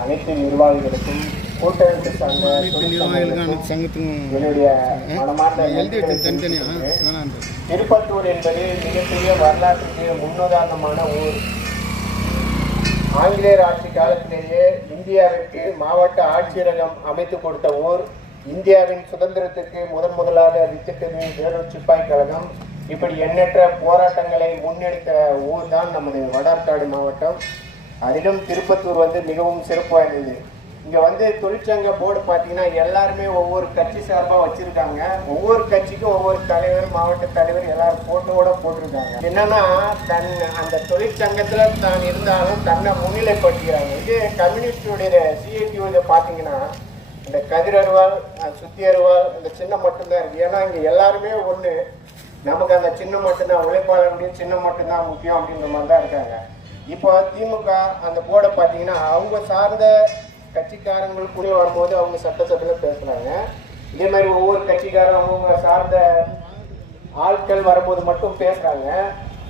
அனைத்து நிர்வாகிகளுக்கும் கூட்டமைப்பு திருப்பத்தூர் என்பது மிகப்பெரிய வரலாற்றுக்கு முன்னுதாரணமான ஊர். ஆங்கிலேயர் ஆட்சி காலத்திலேயே இந்தியாவிற்கு மாவட்ட ஆட்சியரகம் அமைத்து கொடுத்த ஊர். இந்தியாவின் சுதந்திரத்துக்கு முதன் முதலாக வித்திட்டது வேலூர் சிப்பாய் கழகம். இப்படி எண்ணற்ற போராட்டங்களை முன்னெடுத்த ஊர் தான் நமது வடார்காடு மாவட்டம். அதிலும் திருப்பத்தூர் வந்து மிகவும் சிறப்பு வாய்ந்தது இங்கே வந்து தொழிற்சங்க போர்டு பார்த்தீங்கன்னா எல்லாருமே ஒவ்வொரு கட்சி சார்பாக வச்சுருக்காங்க. ஒவ்வொரு கட்சிக்கும் ஒவ்வொரு தலைவர் மாவட்ட தலைவர் எல்லாரும் ஃபோட்டோவோட போட்டிருக்காங்க. என்னன்னா தன் அந்த தொழிற்சங்கத்தில் தான் இருந்தாலும் தன்னை முன்னிலைப்படுத்திக்கிறாங்க. இது கம்யூனிஸ்டுடைய சிஏடியூவில் வந்து பார்த்தீங்கன்னா இந்த கதிர் அருவாள் சுத்தி அருவாள் இந்த சின்னம் மட்டும்தான் இருக்குது ஏன்னா இங்கே எல்லாருமே ஒன்று நமக்கு அந்த சின்னம் மட்டும்தான் உழைப்பாளர்களுடைய சின்னம் மட்டும்தான் முக்கியம் அப்படின்ற மாதிரி தான் இருக்காங்க. இப்போ திமுக அந்த போர்டை பார்த்தீங்கன்னா அவங்க சார்ந்த கட்சிக்காரங்களுக்குள்ளே வரும்போது அவங்க சட்டசபையில் பேசுகிறாங்க இதே மாதிரி ஒவ்வொரு கட்சிக்காரரும் அவங்க சார்ந்த ஆட்கள் வரும்போது மட்டும் பேசுகிறாங்க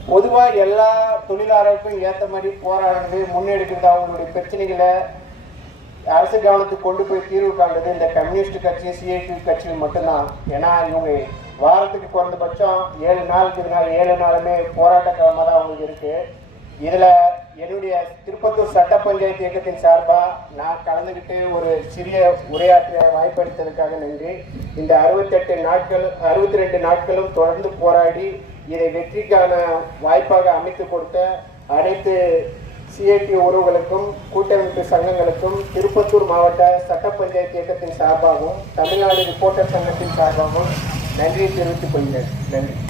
பொதுவாக எல்லா தொழிலாளருக்கும் ஏற்ற மாதிரி போராடுறது முன்னெடுக்கிறது அவங்களுடைய பிரச்சனைகளை அரசு கவனத்துக்கு கொண்டு போய் தீர்வு காண்றது இந்த கம்யூனிஸ்ட் கட்சி சிஐடி கட்சிகள் மட்டும்தான். ஏன்னா இவங்க வாரத்துக்கு குறைந்தபட்சம் ஏழு நாளுக்கு நாள் ஏழு நாளுமே போராட்ட கிழமை தான் அவங்களுக்கு இருக்குது இதுல என்னுடைய திருப்பத்தூர் சட்ட பஞ்சாயத்து இயக்கத்தின் சார்பா நான் கலந்துக்கிட்டு ஒரு சிறிய உரையாற்ற வாய்ப்பளித்ததுக்காக நன்றி. இந்த அறுபத்தெட்டு நாட்கள் அறுபத்தி ரெண்டு நாட்களும் தொடர்ந்து போராடி இதை வெற்றிக்கான வாய்ப்பாக அமைத்து கொடுத்த அனைத்து சிஐடி உறவுகளுக்கும் கூட்டமைப்பு சங்கங்களுக்கும் திருப்பத்தூர் மாவட்ட சட்ட பஞ்சாயத்து இயக்கத்தின் சார்பாகவும் தமிழ்நாடு ரிப்போர்ட்டர் சங்கத்தின் சார்பாகவும் நன்றியை தெரிவித்துக் கொள்கிறேன். நன்றி.